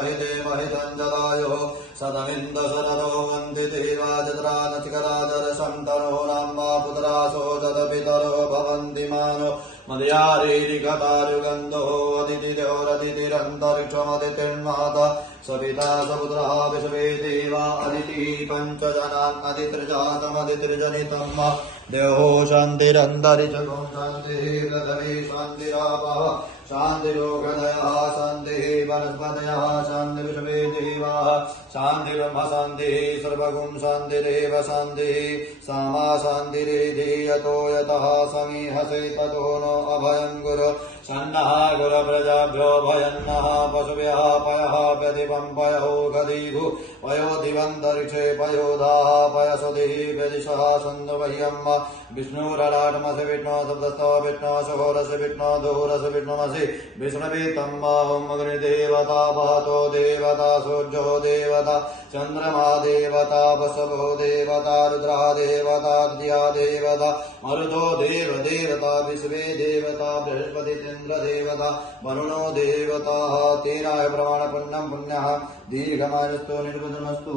महिते महितं जलायो सदमिन्दशररो वन्ति देवाजत्रा नचिकराजरसं तनो नाम्मा पुत्रासो जदपितरो भवन्ति मानो मदयारीरिकतारुगन्धो अदितिरन्तरिक्षमदितिर्माता सविता सपुत्रः विश्वे देवा अदिति पञ्चजनान् अदितिर्जातमदितिर्जनितं देहो शान्तिरन्तरिक्षगो शान्तिः पृथिवी शान्तिरापः शान्तिरोगदयः शान्तिः वनस्पतयः शान्तिर्विश्वे देवाः शान्तिर्ब्रह्म शान्तिः सर्वगुण शान्तिरेव शान्तिः सामा शान्तिरेधीयतो यतः समीहसे ततो नो अभयं गुरु सन्नः गुरुप्रजाभ्यो भयन्नः पशुभ्यः पयः प्रतिपं पयो गदीभु पयो दिवन्तरिक्षे पयोधाः पयसुधिः व्यदिशः सन्दुभह्यं विष्णुरलाटमसि विष्णो सप्तस्तो विष्णो सहोरसि विष्णो धूरसि विष्णुमसि विष्णवे तम्माहं अग्निदेवता वहतो देवता सूर्यो देवता चन्द्रमा देवता वसवो देवता रुद्रा देवता द्या देवता मरुतो देवता विश्वे देवता बृहस्पति इंद्र देवता वरुणो देवता तेनाय प्रमाण पुण्यं पुण्यः दीर्घमायुस्तु निर्बुधमस्तु।